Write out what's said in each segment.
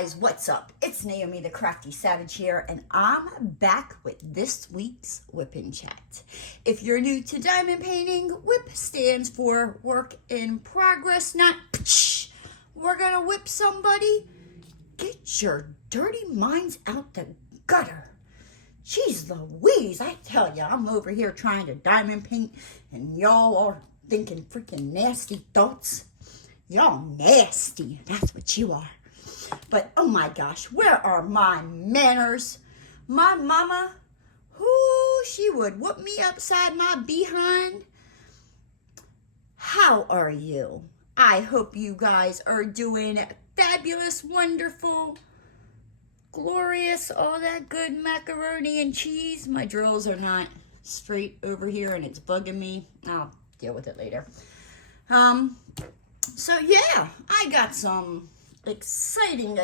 guys, what's up? It's Naomi the Crafty Savage here, and I'm back with this week's Wip Chat. If you're new to diamond painting, Wip stands for work in progress, not psh, we're gonna whip somebody. Get your dirty minds out the gutter. Jeez Louise, I tell ya, I'm over here trying to diamond paint, and y'all are thinking freaking nasty thoughts. Y'all nasty, that's what you are. But, oh my gosh, where are my manners? My mama, she would whoop me upside my behind. How are you? I hope you guys are doing fabulous, wonderful, glorious, all that good macaroni and cheese. My drills are not straight over here and it's bugging me. I'll deal with it later. So yeah, I got some exciting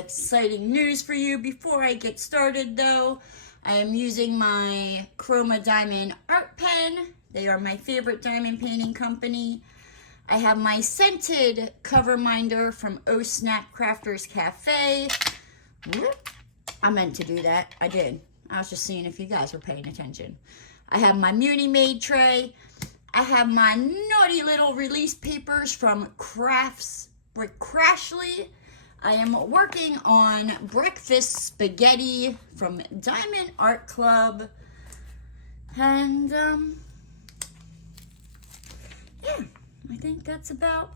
news for you. Before I get started though, I am using my Chroma diamond art pen. They are my favorite diamond painting company. I have my scented Coverminder from Oh Snap Crafters Cafe. I meant to do that. I did. I was just seeing if you guys were paying attention. I have my Munimade tray. I have my naughty little release papers from Crahley. I am working on breakfast spaghetti from Diamond Art Club. And, yeah, I think that's about,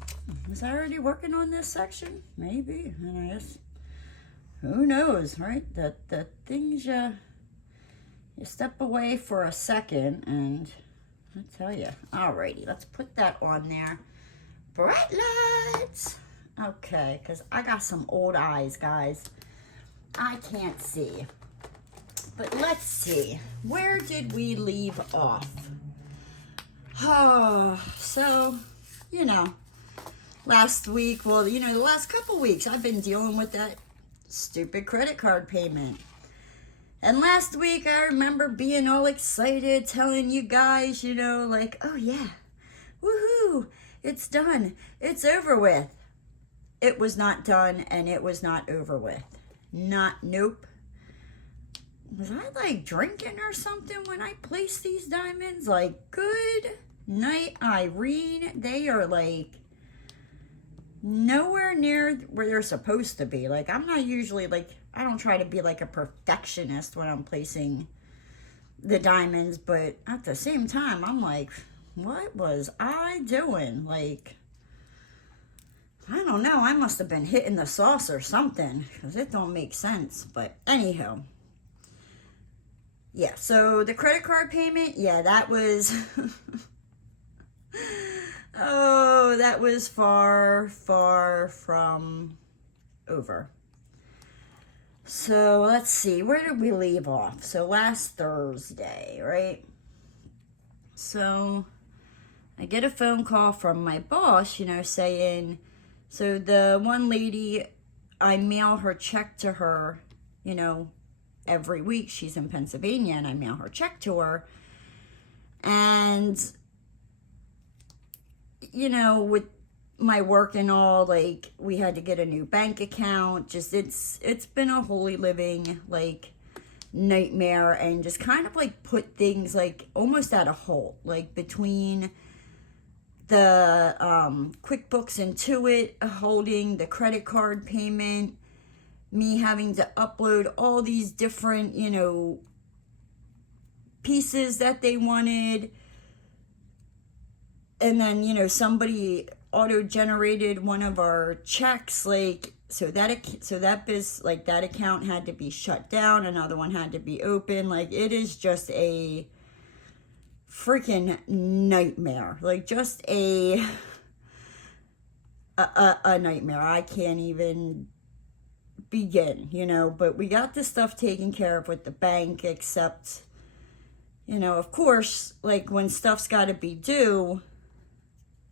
was I already working on this section? Maybe, and I guess, who knows, right? The things you step away for a second and I tell you. Alrighty, let's put that on there. Bright lights. Okay, because I got some old eyes, guys. I can't see. But let's see. Where did we leave off? Oh, so, you know, last week, well, you know, the last couple weeks, I've been dealing with that stupid credit card payment. And last week, I remember being all excited, telling you guys, you know, like, oh yeah, woohoo, it's done, it's over with. It was not done, and it was not over with. Nope. Was I, like, drinking or something when I placed these diamonds? Like, good night, Irene. They are, like, nowhere near where they're supposed to be. Like, I'm not usually, like, I don't try to be like a perfectionist when I'm placing the diamonds, but at the same time, I'm like, what was I doing? Like, I don't know. I must have been hitting the sauce or something because it don't make sense. But anyhow, yeah, so the credit card payment, yeah, that was, oh, that was far from over. So, let's see, where did we leave off? So, last Thursday, right? So, I get a phone call from my boss, you know, saying, so the one lady, I mail her check to her, you know, every week. She's in Pennsylvania, and I mail her check to her. And, you know, with my work and all, like, we had to get a new bank account. Just, it's been a holy living, like, nightmare, and just kind of, like, put things, like, almost at a halt, like, between the QuickBooks Intuit holding the credit card payment, me having to upload all these different, you know, pieces that they wanted, and then, you know, somebody auto-generated one of our checks, like, so that account had to be shut down, another one had to be open. Like, it is just a freaking nightmare, like, just a nightmare. I can't even begin, you know. But we got this stuff taken care of with the bank, except, you know, of course, like, when stuff's got to be due,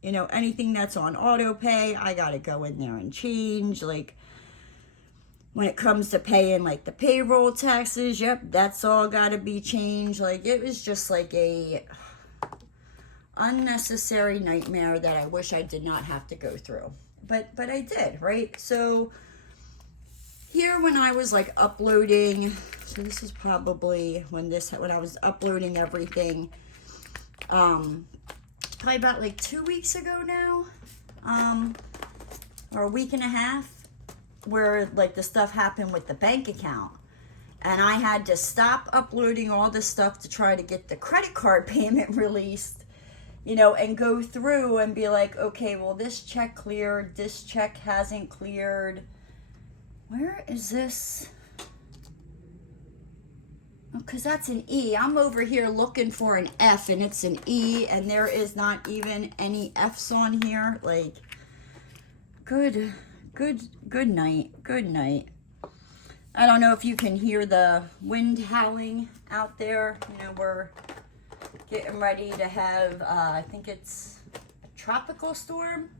you know, anything that's on auto pay, I gotta go in there and change. Like, when it comes to paying, like, the payroll taxes, yep, that's all gotta be changed. Like, it was just like a unnecessary nightmare that I wish I did not have to go through. But I did, right? So, here when I was like uploading, so this is probably when I was uploading everything, probably about like 2 weeks ago now, or a week and a half, where like the stuff happened with the bank account. And I had to stop uploading all this stuff to try to get the credit card payment released, you know, and go through and be like, okay, well, this check cleared, this check hasn't cleared. Where is this? Because that's an E. I'm over here looking for an F, and it's an E, and there is not even any F's on here. Like, good night. Good night. I don't know if you can hear the wind howling out there. You know, we're getting ready to have, I think it's a tropical storm.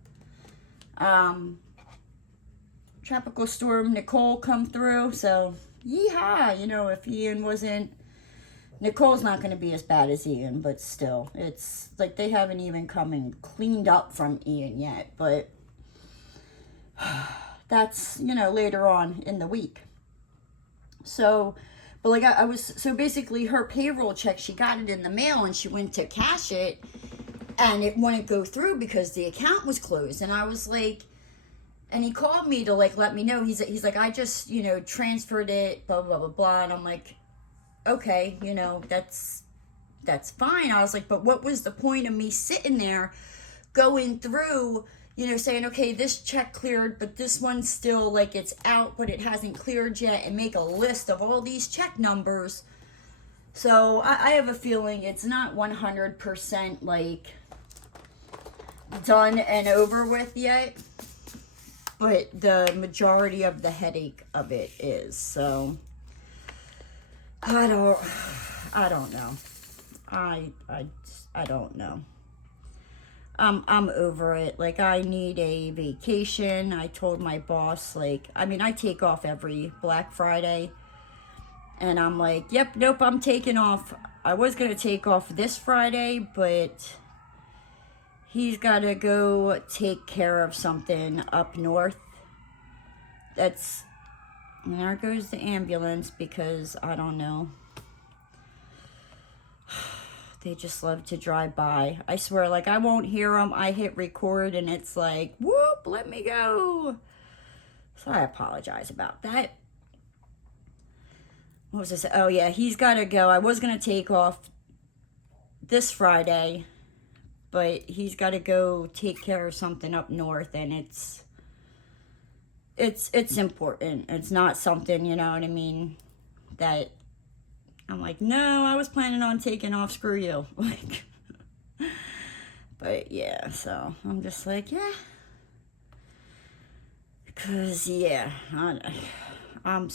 Tropical storm Nicole come through. So, yeehaw, you know, if Ian wasn't, Nicole's not going to be as bad as Ian, but still, it's like they haven't even come and cleaned up from Ian yet. But that's, you know, later on in the week. So, but like I was, so basically her payroll check, she got it in the mail and she went to cash it and it wouldn't go through because the account was closed. And I was like, and he called me to like let me know. He's like, I just, you know, transferred it, blah, blah, blah, blah. And I'm like, okay, you know, that's fine. I was like, but what was the point of me sitting there going through, you know, saying, okay, this check cleared, but this one's still, like, it's out, but it hasn't cleared yet, and make a list of all these check numbers. So, I have a feeling it's not 100%, like, done and over with yet, but the majority of the headache of it is. So, I don't know. I don't know. I'm over it. Like, I need a vacation. I told my boss, like, I mean, I take off every Black Friday. And I'm like, yep, nope, I'm taking off. I was going to take off this Friday, but he's got to go take care of something up north. That's, and there goes the ambulance because, I don't know. They just love to drive by. I swear, like, I won't hear them. I hit record, and it's like, whoop, let me go. So I apologize about that. What was this? Oh, yeah, he's got to go. I was going to take off this Friday, but he's got to go take care of something up north, and it's important. It's not something, you know what I mean, that I'm like, no, I was planning on taking off, screw you. Like, but yeah, so I'm just like, yeah. Because, yeah, I'm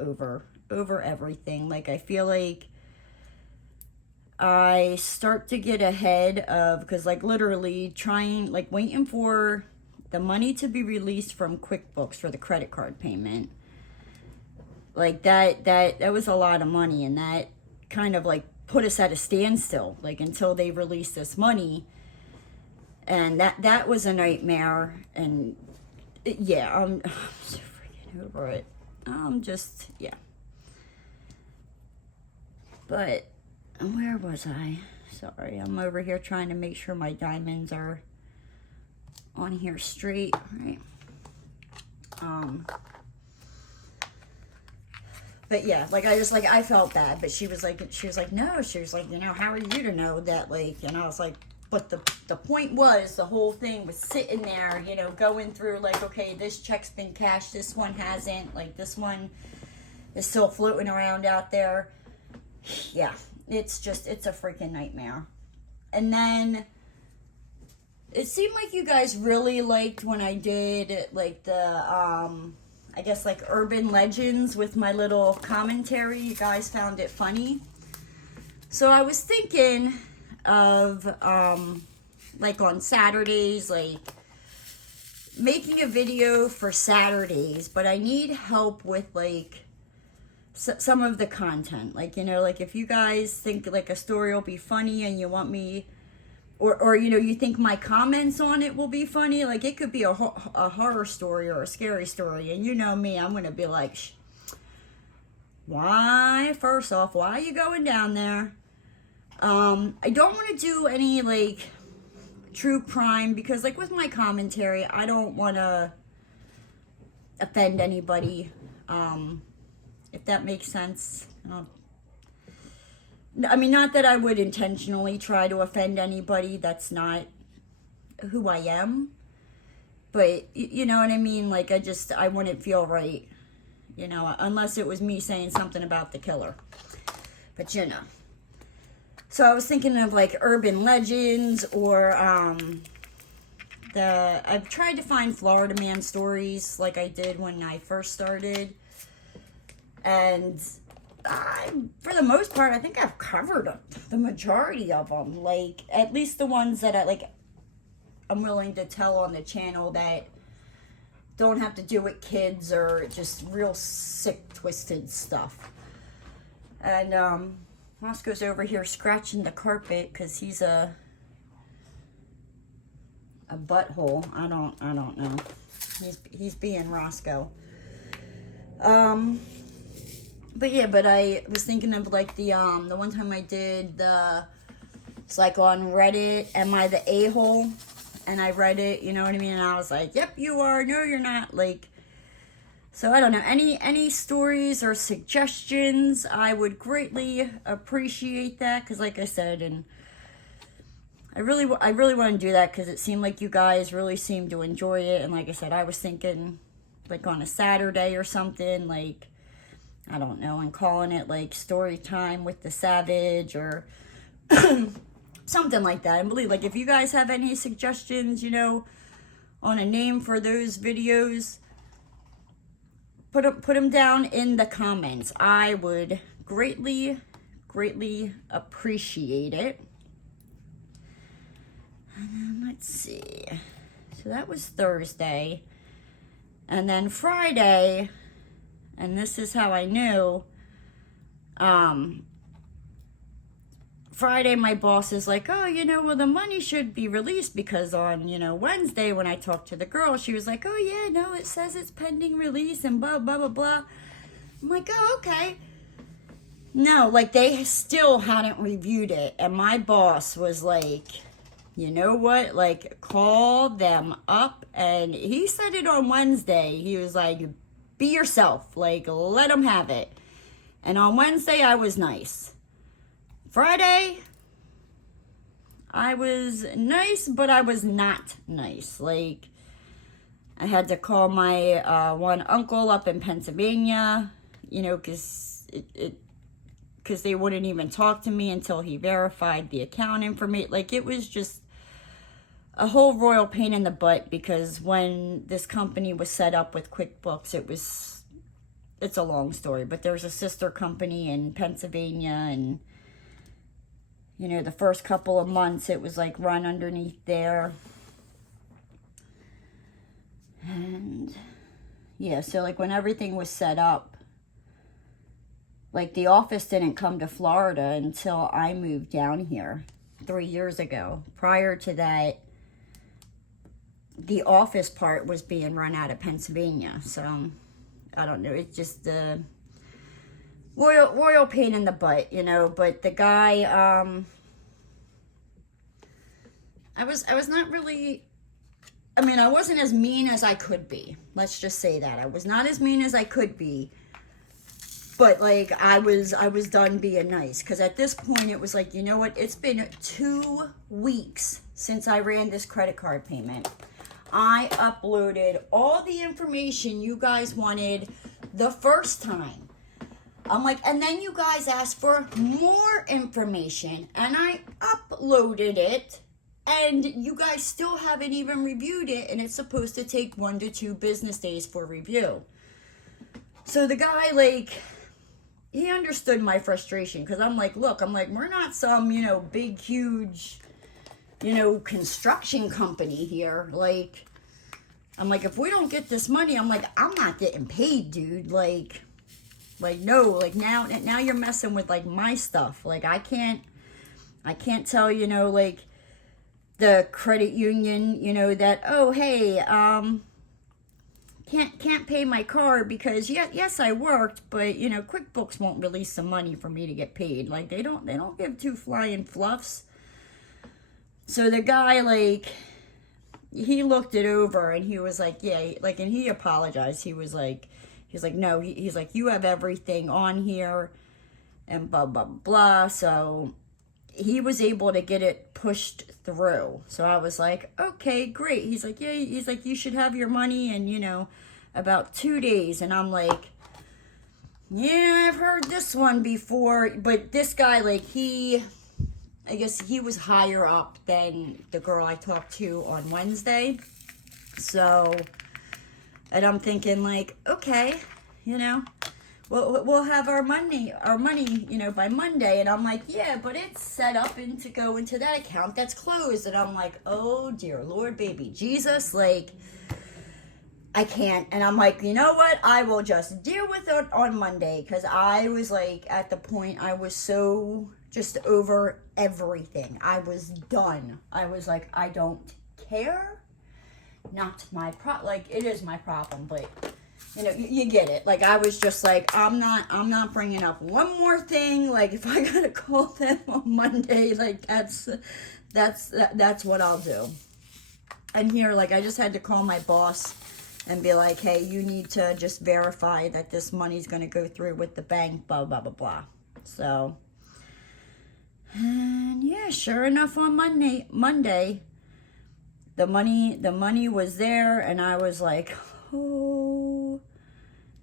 over everything. Like, I feel like I start to get ahead of, because, like, literally waiting for the money to be released from QuickBooks for the credit card payment. Like, that was a lot of money, and that kind of, like, put us at a standstill, like, until they released this money. And that was a nightmare, and, yeah, I'm so freaking over it. Yeah. But, where was I? Sorry, I'm over here trying to make sure my diamonds are on here straight, right? But yeah, like, I felt bad, but she was like, no, she was like, you know, how are you to know that, like, and I was like, but the point was, the whole thing was sitting there, you know, going through, like, okay, this check's been cashed, this one hasn't, like, this one is still floating around out there. Yeah, it's a freaking nightmare. And then, it seemed like you guys really liked when I did, like, the, I guess, like, urban legends with my little commentary. You guys found it funny. So I was thinking of, like, on Saturdays, like, making a video for Saturdays, but I need help with, like, some of the content. Like, you know, like, if you guys think, like, a story will be funny and you want me or you know, you think my comments on it will be funny. Like, it could be a horror story or a scary story, and you know me, I'm gonna be like, why, first off, why are you going down there? I don't want to do any, like, true crime, because, like, with my commentary, I don't want to offend anybody, if that makes sense. I mean, not that I would intentionally try to offend anybody. That's not who I am. But, you know what I mean? Like, I wouldn't feel right, you know, unless it was me saying something about the killer. But, you know. So I was thinking of, like, urban legends, or I've tried to find Florida man stories like I did when I first started. And for the most part, I think I've covered the majority of them. Like, at least the ones that I'm willing to tell on the channel that don't have to do with kids or just real sick, twisted stuff. And Roscoe's over here scratching the carpet because he's a butthole. I don't know. He's being Roscoe. But yeah, but I was thinking of, like, the one time I did it's like on Reddit, am I the a-hole? And I read it, you know what I mean? And I was like, yep, you are. No, you're not. Like, so I don't know. Any stories or suggestions, I would greatly appreciate that. Because, like I said, and I really want to do that because it seemed like you guys really seemed to enjoy it. And like I said, I was thinking, like, on a Saturday or something, like, I don't know, and calling it, like, story time with the Savage or something like that. And believe, like, if you guys have any suggestions, you know, on a name for those videos, put them down in the comments. I would greatly appreciate it. And then, let's see. So that was Thursday. And then Friday, and this is how I knew, Friday my boss is like, oh, you know, well, the money should be released, because on, you know, Wednesday when I talked to the girl, she was like, oh yeah, no, it says it's pending release and blah, blah, blah, blah. I'm like, oh, okay. No, like, they still hadn't reviewed it, and my boss was like, you know what, like, call them up. And he said it on Wednesday. He was like, be yourself, like, let them have it. And on Wednesday, I was nice. Friday, I was nice, but I was not nice. Like, I had to call my one uncle up in Pennsylvania, you know, because they wouldn't even talk to me until he verified the account information. Like, it was just a whole royal pain in the butt, because when this company was set up with QuickBooks, it's a long story, but there's a sister company in Pennsylvania, and, you know, the first couple of months it was, like, run underneath there. And yeah, so, like, when everything was set up, like, the office didn't come to Florida until I moved down here 3 years ago. Prior to that, the office part was being run out of Pennsylvania. So, I don't know. It's just the royal pain in the butt, you know. But the guy, I was not really, I mean, I wasn't as mean as I could be. Let's just say that. I was not as mean as I could be. But, like, I was done being nice. Because at this point, it was like, you know what? It's been 2 weeks since I ran this credit card payment. I uploaded all the information you guys wanted the first time. I'm like, and then you guys asked for more information, and I uploaded it, and you guys still haven't even reviewed it, and it's supposed to take 1 to 2 business days for review. So the guy, like, he understood my frustration, because I'm like, look, we're not some, you know, big, huge, you know, construction company here. Like, I'm like, if we don't get this money, I'm like, I'm not getting paid, dude. Like no, like, now you're messing with, like, my stuff. Like, I can't tell, you know, like, the credit union, you know, that, oh, hey, can't pay my card because yes I worked, but you know QuickBooks won't release some money for me to get paid. Like they don't give two flying fluffs. So the guy, like, he looked it over and he was like, yeah, like, and he apologized. He was like no, he's like, you have everything on here and blah blah blah. So he was able to get it pushed through. So I was like, okay, great. He's like, yeah, he's like, you should have your money in, you know, about 2 days. And I'm like, yeah, I've heard this one before. But this guy, like, I guess he was higher up than the girl I talked to on Wednesday. So, and I'm thinking, like, okay, you know, we'll have our money, you know, by Monday. And I'm like, yeah, but it's set up to go into that account that's closed. And I'm like, oh, dear Lord, baby Jesus, like, I can't. And I'm like, you know what? I will just deal with it on Monday. Because I was, like, at the point I was so just over everything. I was done. I was like, I don't care. Not my like, it is my problem, but you know, you get it. Like, I was just like, I'm not bringing up one more thing. Like, if I gotta call them on Monday, like, that's what I'll do. And here, like, I just had to call my boss and be like, hey, you need to just verify that this money's gonna go through with the bank, blah blah blah blah. So, and yeah, sure enough, on Monday, the money was there, and I was like, oh,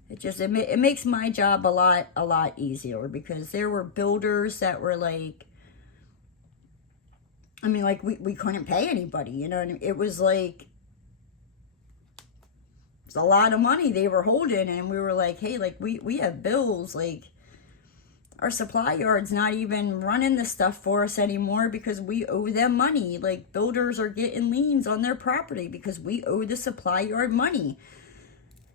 it makes my job a lot easier, because there were builders that were like, I mean, like, we couldn't pay anybody, you know, and it was like, it's a lot of money they were holding, and we were like, hey, like, we have bills, like, our supply yard's not even running the stuff for us anymore because we owe them money. Like, builders are getting liens on their property because we owe the supply yard money.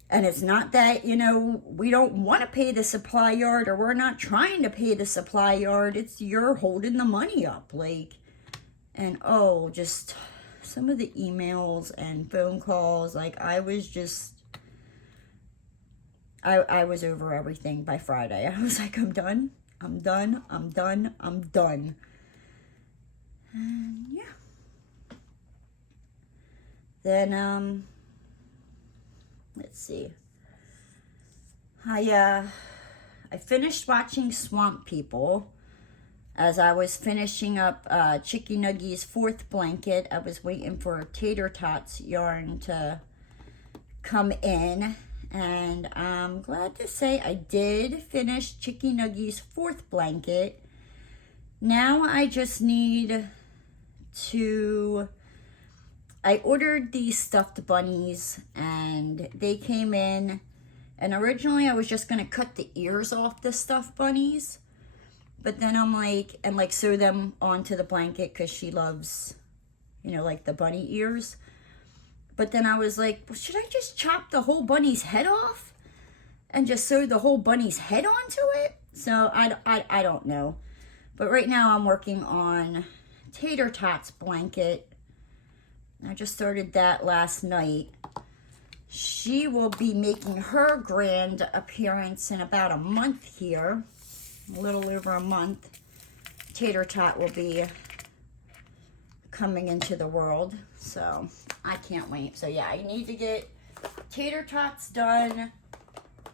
And it's not that, you know, we don't want to pay the supply yard, or we're not trying to pay the supply yard. It's you're holding the money up. Like, and oh, just some of the emails and phone calls. Like, I was just, I was over everything by Friday. I was like, I'm done. I'm done. And yeah. Then, let's see. I finished watching Swamp People. As I was finishing up Chicky Nuggy's 4th blanket, I was waiting for Tater Tots yarn to come in. And I'm glad to say I did finish Chicky Nuggy's 4th blanket. Now I just need to... I ordered these stuffed bunnies, and they came in. And originally I was just going to cut the ears off the stuffed bunnies. But then I'm like, and like sew them onto the blanket because she loves, you know, like the bunny ears. But then I was like, well, should I just chop the whole bunny's head off and just sew the whole bunny's head onto it? So I don't know. But right now I'm working on Tater Tots blanket. I just started that last night. She will be making her grand appearance in about a month here. A little over a month. Tater Tot will be coming into the world. So I can't wait. So yeah, I need to get Tater Tots done.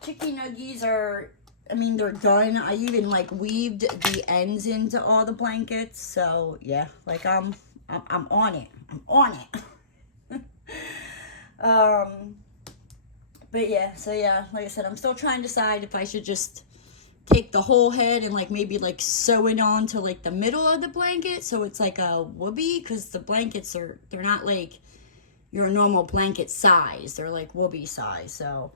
Chicky Nuggies are, I mean, they're done. I even like weaved the ends into all the blankets. So yeah, like I'm on it. I'm on it. But yeah, so yeah, like I said, I'm still trying to decide if I should just take the whole head and like maybe like sew it on to like the middle of the blanket so it's like a whoopee, because the blankets they're not like your normal blanket size, they're like whoopee size. So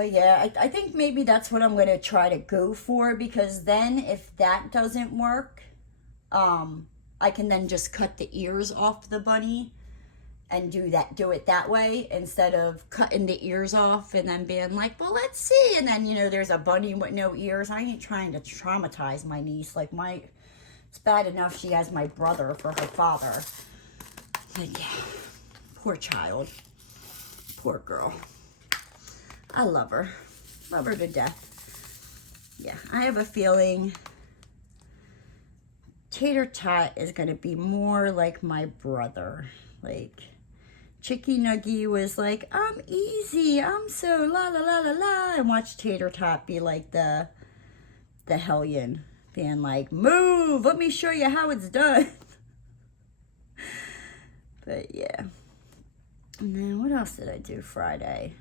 yeah, I think maybe that's what I'm going to try to go for, because then if that doesn't work, I can then just cut the ears off the bunny and do it that way, instead of cutting the ears off and then being like, well, let's see, and then, you know, there's a bunny with no ears. I ain't trying to traumatize my niece. Like, It's bad enough she has my brother for her father. Like, yeah, poor child. Poor girl. I love her. Love her to death. Yeah, I have a feeling Tater Tot is going to be more like my brother. Like, Chicky Nuggy was like, I'm easy, I'm so la la la la la, and watch Tater Tot be like the hellion, being like, move, let me show you how it's done. But yeah. And then what else did I do Friday?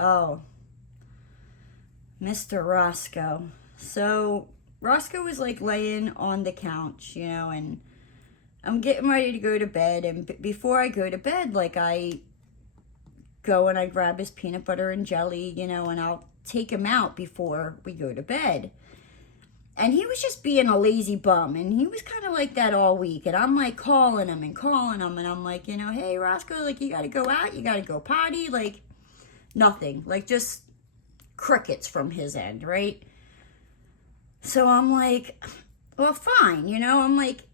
Oh, Mr. Roscoe. So Roscoe was like laying on the couch, you know, and I'm getting ready to go to bed. And before I go to bed, like, I go and I grab his peanut butter and jelly, you know, and I'll take him out before we go to bed. And he was just being a lazy bum, and he was kind of like that all week. And I'm like calling him, and I'm like, you know, hey, Roscoe, like, you got to go out, you got to go potty, like, nothing, like, just crickets from his end, right? So I'm like, well, fine, you know, I'm like,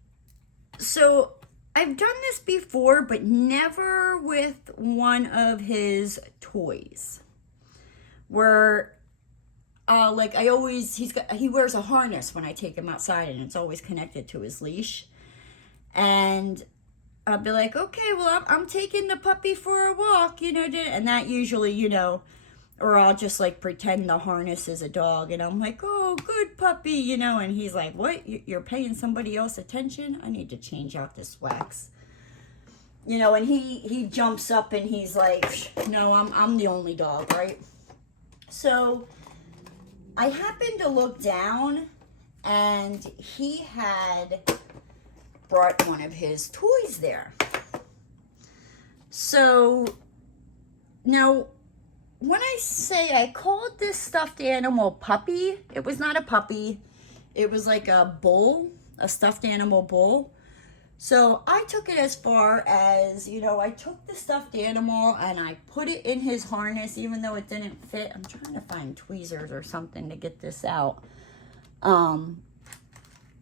so I've done this before, but never with one of his toys, where like, he wears a harness when I take him outside, and it's always connected to his leash. And I'll be like, okay, well, I'm taking the puppy for a walk, you know, and that usually, you know, or I'll just like pretend the harness is a dog, and I'm like, oh, good puppy, you know, and he's like, what? You're paying somebody else attention? I need to change out this wax. You know, and he jumps up and he's like, no, I'm the only dog, right? So I happened to look down, and he had brought one of his toys there. So now, when I say I called this stuffed animal puppy, it was not a puppy. It was like a bull, a stuffed animal bull. So I took it as far as, you know, I took the stuffed animal and I put it in his harness, even though it didn't fit. I'm trying to find tweezers or something to get this out. You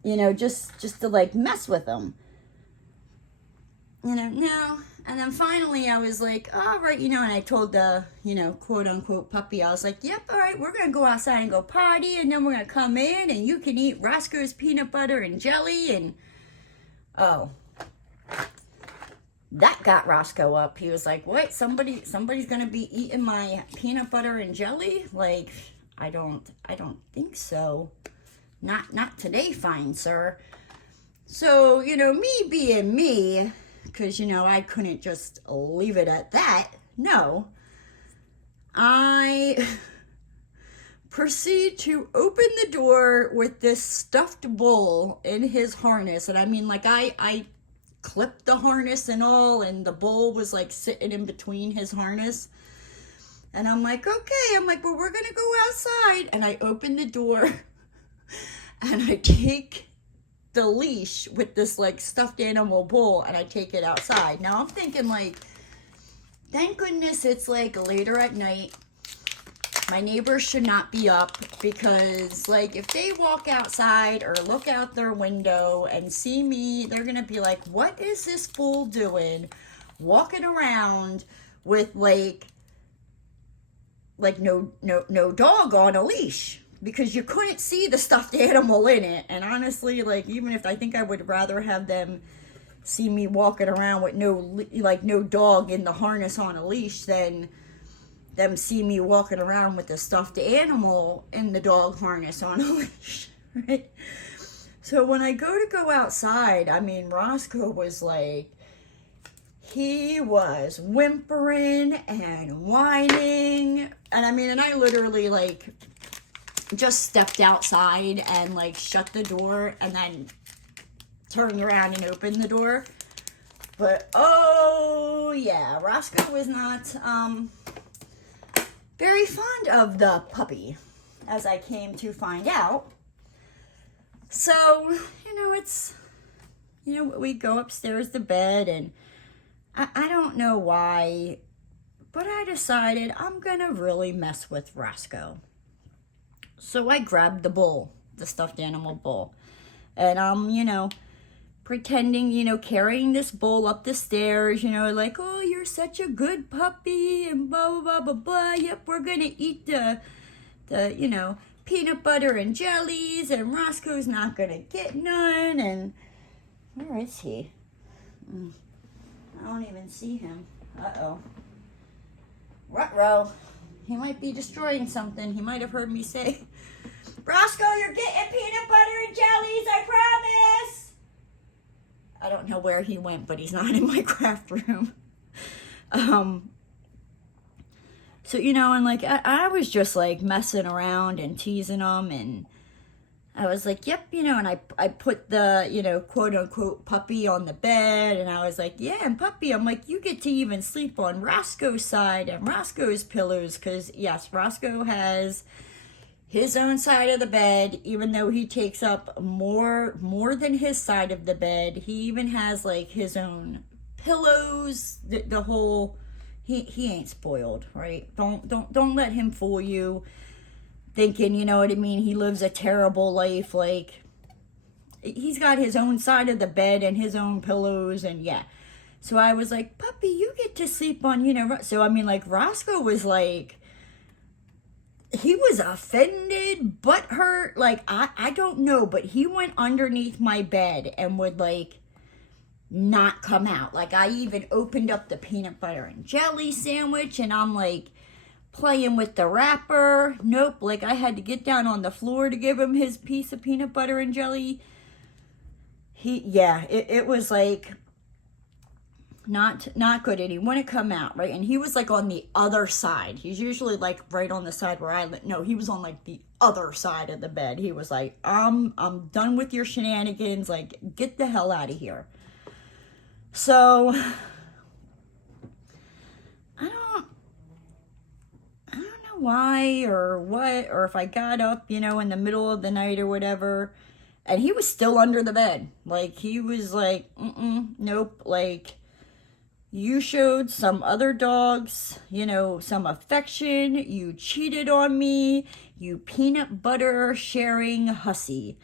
know, just to like mess with him. You know, no. And then finally I was like, all right, you know, and I told the, you know, quote unquote puppy, I was like, yep, all right, we're going to go outside and go potty, and then we're going to come in and you can eat Roscoe's peanut butter and jelly. And oh, that got Roscoe up. He was like, what? Somebody's going to be eating my peanut butter and jelly? Like, I don't think so. Not today, fine sir. So, you know, me being me, because, you know, I couldn't just leave it at that. No. I proceed to open the door with this stuffed bull in his harness. And I mean, like, I clipped the harness and all, and the bull was, like, sitting in between his harness. And I'm like, okay. I'm like, well, we're going to go outside. And I open the door, and I take the leash with this like stuffed animal bull, and I take it outside. Now I'm thinking, like, thank goodness it's like later at night. My neighbors should not be up, because like if they walk outside or look out their window and see me, they're gonna be like, what is this fool doing walking around with like no dog on a leash? Because you couldn't see the stuffed animal in it. And honestly, like, even if I think I would rather have them see me walking around with no dog in the harness on a leash than them see me walking around with the stuffed animal in the dog harness on a leash, right? So when I go outside, I mean, Roscoe was like, he was whimpering and whining. And I mean, and I literally like just stepped outside and like shut the door and then turned around and opened the door. But oh yeah, Roscoe was not very fond of the puppy, as I came to find out. So, you know, it's, you know, we go upstairs to bed, and I don't know why, but I decided I'm gonna really mess with Roscoe. So I grabbed the bowl, the stuffed animal bowl. And I'm, pretending, carrying this bowl up the stairs, like, oh, you're such a good puppy, and blah, blah, blah, blah, blah. Yep, we're going to eat the peanut butter and jellies, and Roscoe's not going to get none. And where is he? I don't even see him. Uh-oh. Ruh-roh. He might be destroying something. He might have heard me say, Roscoe, you're getting peanut butter and jellies, I promise. I don't know where he went, but he's not in my craft room. So, and like, I was just like messing around and teasing him, and I was like, yep, and I put the, quote unquote puppy on the bed, and I was like, yeah, and puppy, I'm like, you get to even sleep on Roscoe's side and Roscoe's pillows, because yes, Roscoe has his own side of the bed, even though he takes up more than his side of the bed. He even has like his own pillows, the whole, he ain't spoiled, right? Don't let him fool you, thinking, you know what I mean, he lives a terrible life. Like, he's got his own side of the bed and his own pillows, and yeah. So I was like, puppy, you get to sleep on, so I mean, like, Roscoe was like, he was offended, butthurt, like, I don't know, but he went underneath my bed and would, like, not come out. Like, I even opened up the peanut butter and jelly sandwich, and I'm, like, playing with the wrapper. Nope, like, I had to get down on the floor to give him his piece of peanut butter and jelly. It was, like, not good, and he wouldn't come out, right? And he was like on the other side. He's usually like right on the side where I live. No, he was on like the other side of the bed. He was like, I'm done with your shenanigans, like, get the hell out of here. So I don't know why or what, or if I got up, in the middle of the night or whatever, and he was still under the bed. Like, he was like, nope, like, you showed some other dogs, some affection. You cheated on me. You peanut butter sharing hussy.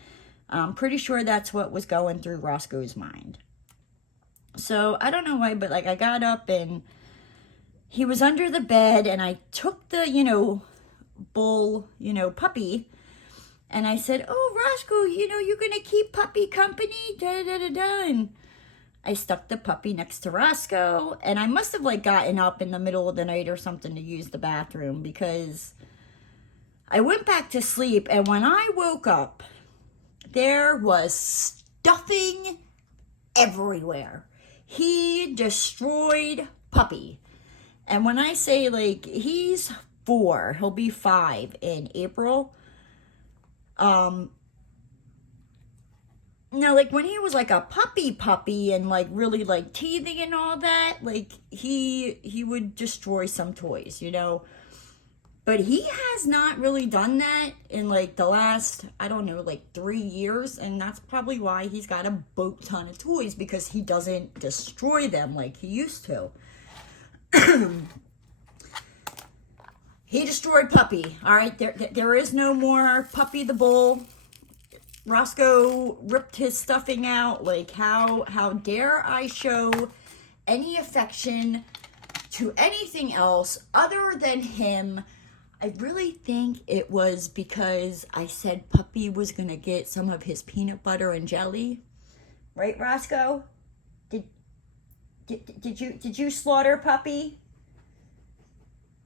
I'm pretty sure that's what was going through Roscoe's mind. So I don't know why, but like, I got up and he was under the bed, and I took the, bull, puppy, and I said, oh, Roscoe, you're going to keep puppy company, da-da-da-da-da, and I stuck the puppy next to Roscoe, and I must have like gotten up in the middle of the night or something to use the bathroom, because I went back to sleep, and when I woke up, there was stuffing everywhere. He destroyed puppy. And when I say, like, he's 4, he'll be 5 in April. No, like, when he was like a puppy and like really like teething and all that, like, he would destroy some toys, But he has not really done that in like the last, I don't know, like 3 years. And that's probably why he's got a boat ton of toys, because he doesn't destroy them like he used to. He destroyed puppy. All right, there is no more Puppy the Bull. Roscoe ripped his stuffing out. Like, how dare I show any affection to anything else other than him? I really think it was because I said Puppy was going to get some of his peanut butter and jelly. Right, Roscoe? Did you slaughter Puppy?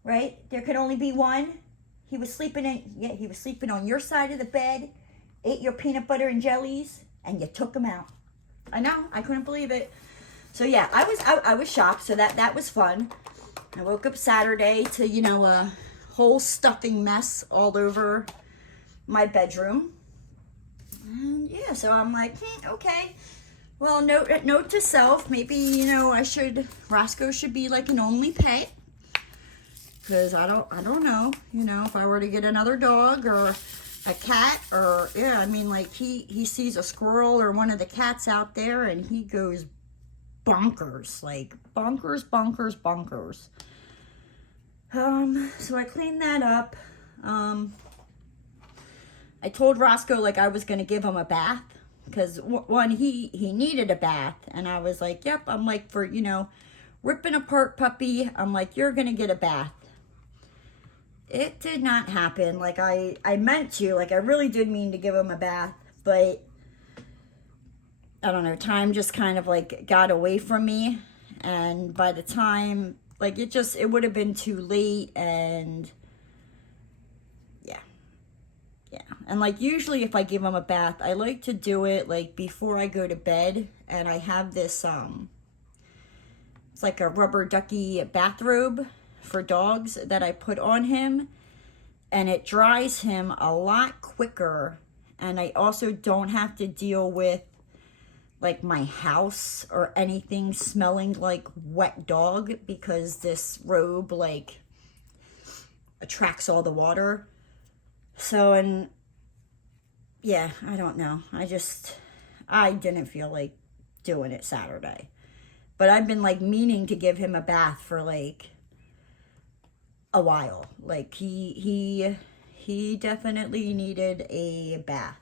Right? There could only be one. He was sleeping on your side of the bed, ate your peanut butter and jellies, and you took him out. I know, I couldn't believe it. So yeah, I was shocked. So that was fun. I woke up Saturday to, a whole stuffing mess all over my bedroom. And yeah, so I'm like, okay. Well, note to self, maybe, Roscoe should be like an only pet. Because I don't know, if I were to get another dog or a cat, or, yeah, I mean, like, he sees a squirrel or one of the cats out there, and he goes bonkers, like, bonkers. So I cleaned that up. I told Roscoe like I was gonna give him a bath because one, he needed a bath, and I was like, yep. I'm like, for, you know, ripping apart puppy, I'm like, you're gonna get a bath. It did not happen. Like I meant to, like I really did mean to give him a bath, but I don't know, time just kind of like got away from me, and by the time, like it would have been too late. And yeah, and like usually if I give him a bath, I like to do it like before I go to bed, and I have this it's like a rubber ducky bathrobe for dogs that I put on him, and it dries him a lot quicker, and I also don't have to deal with like my house or anything smelling like wet dog, because this robe like attracts all the water. So, and yeah, I don't know. I didn't feel like doing it Saturday. But I've been like meaning to give him a bath for like a while. Like he definitely needed a bath.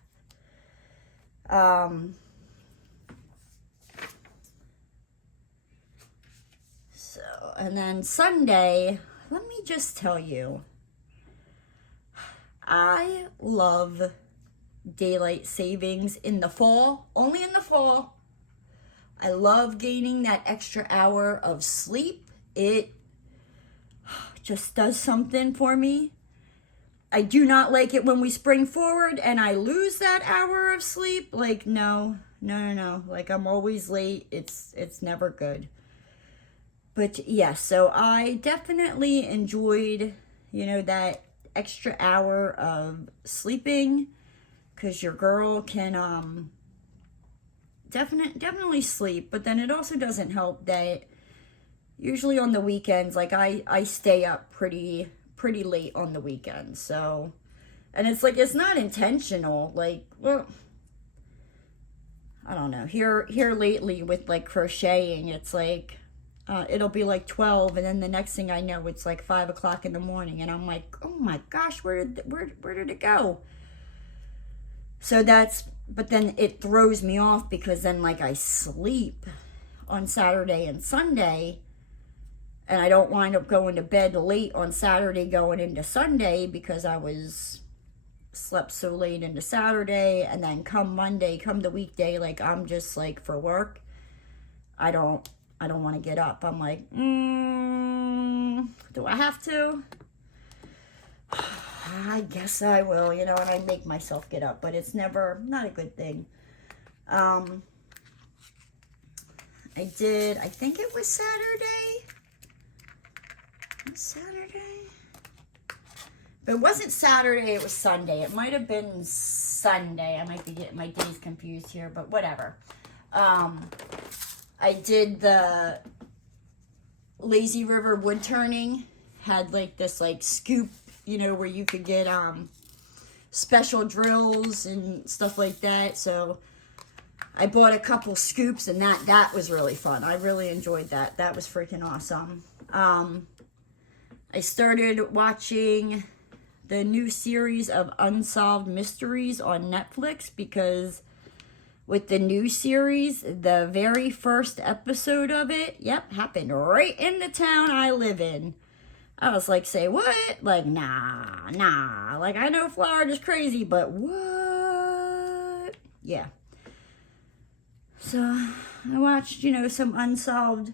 So, and then Sunday, let me just tell you, I love daylight savings in the fall, only in the fall. I love gaining that extra hour of sleep. It just does something for me. I do not like it when we spring forward and I lose that hour of sleep. Like, no. Like, I'm always late. It's never good. But yeah, so I definitely enjoyed, you know, that extra hour of sleeping, because your girl can definitely sleep. But then it also doesn't help that usually on the weekends, like I stay up pretty late on the weekends. So, and it's like, it's not intentional. Like, well, I don't know, here lately with like crocheting, it's like it'll be like 12, and then the next thing I know, it's like 5 o'clock in the morning, and I'm like, oh my gosh, where did it go? So but then it throws me off, because then like I sleep on Saturday and Sunday, and I don't wind up going to bed late on Saturday going into Sunday, because I slept so late into Saturday, and then come Monday, come the weekday, like I'm just like, for work, I don't want to get up. I'm like, do I have to? I guess I will, you know, and I make myself get up, but it's not a good thing. I think it was Saturday. But it wasn't Saturday, it was Sunday. It might have been Sunday. I might be getting my days confused here, but whatever. I did the Lazy River wood turning. Had like this like scoop, you know, where you could get special drills and stuff like that. So I bought a couple scoops, and that was really fun. I really enjoyed that. That was freaking awesome. I started watching the new series of Unsolved Mysteries on Netflix, because with the new series, the very first episode of it, yep, happened right in the town I live in. I was like, say what? Like, nah. Like, I know Florida's crazy, but what? Yeah. So, I watched, you know, some Unsolved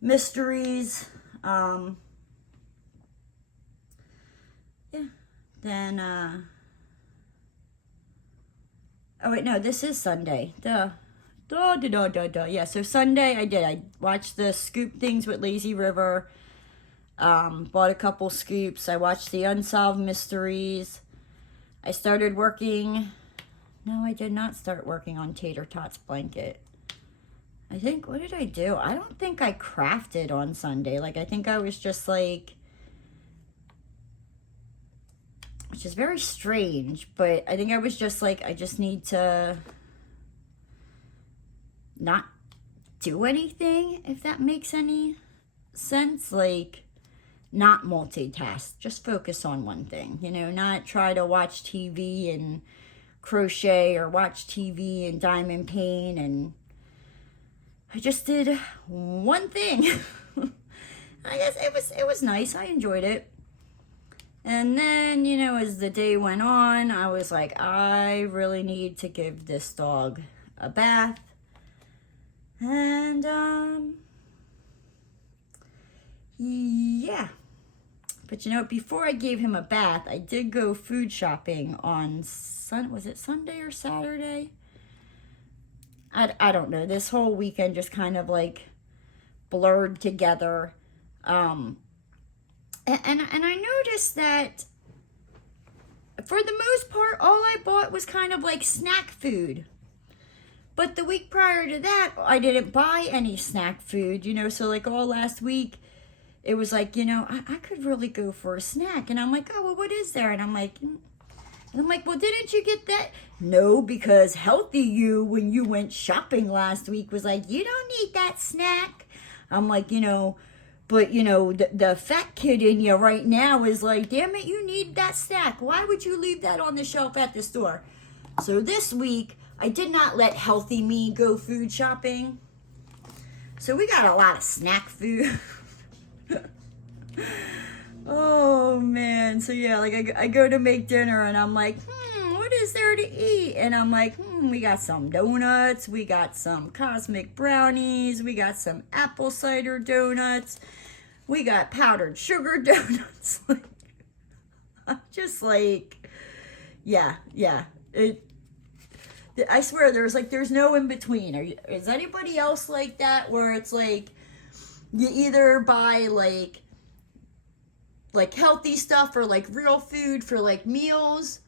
Mysteries. Yeah. Then, oh, wait, no, this is Sunday. Duh. Yeah, so Sunday I watched the scoop things with Lazy River. Bought a couple scoops. I watched the Unsolved Mysteries. I started working. No, I did not start working on Tater Tot's blanket. I think, what did I do? I don't think I crafted on Sunday. Like, I think I was just like, which is very strange, but I think I was just like, I just need to not do anything, if that makes any sense. Like, not multitask, just focus on one thing, you know, not try to watch TV and crochet or watch TV and diamond paint. And I just did one thing. I guess it was nice. I enjoyed it. And then, you know, as the day went on, I was like, I really need to give this dog a bath. And, yeah. But, you know, before I gave him a bath, I did go food shopping on was it Sunday or Saturday? I don't know. This whole weekend just kind of, like, blurred together. And I noticed that for the most part, all I bought was kind of like snack food. But the week prior to that, I didn't buy any snack food, you know, so like all last week, it was like, you know, I could really go for a snack. And I'm like, oh, well, what is there? And I'm like, well, didn't you get that? No, because Healthy You, when you went shopping last week, was like, you don't need that snack. I'm like, you know, but, you know, the fat kid in you right now is like, damn it, you need that snack. Why would you leave that on the shelf at the store? So this week, I did not let Healthy Me go food shopping. So we got a lot of snack food. Oh, man. So, yeah, like I go to make dinner and I'm like, what is there to eat? And I'm like, we got some donuts. We got some cosmic brownies. We got some apple cider donuts. We got powdered sugar donuts. I'm just like, yeah. I swear there's no in between. Is anybody else like that where it's like you either buy like healthy stuff or like real food for like meals,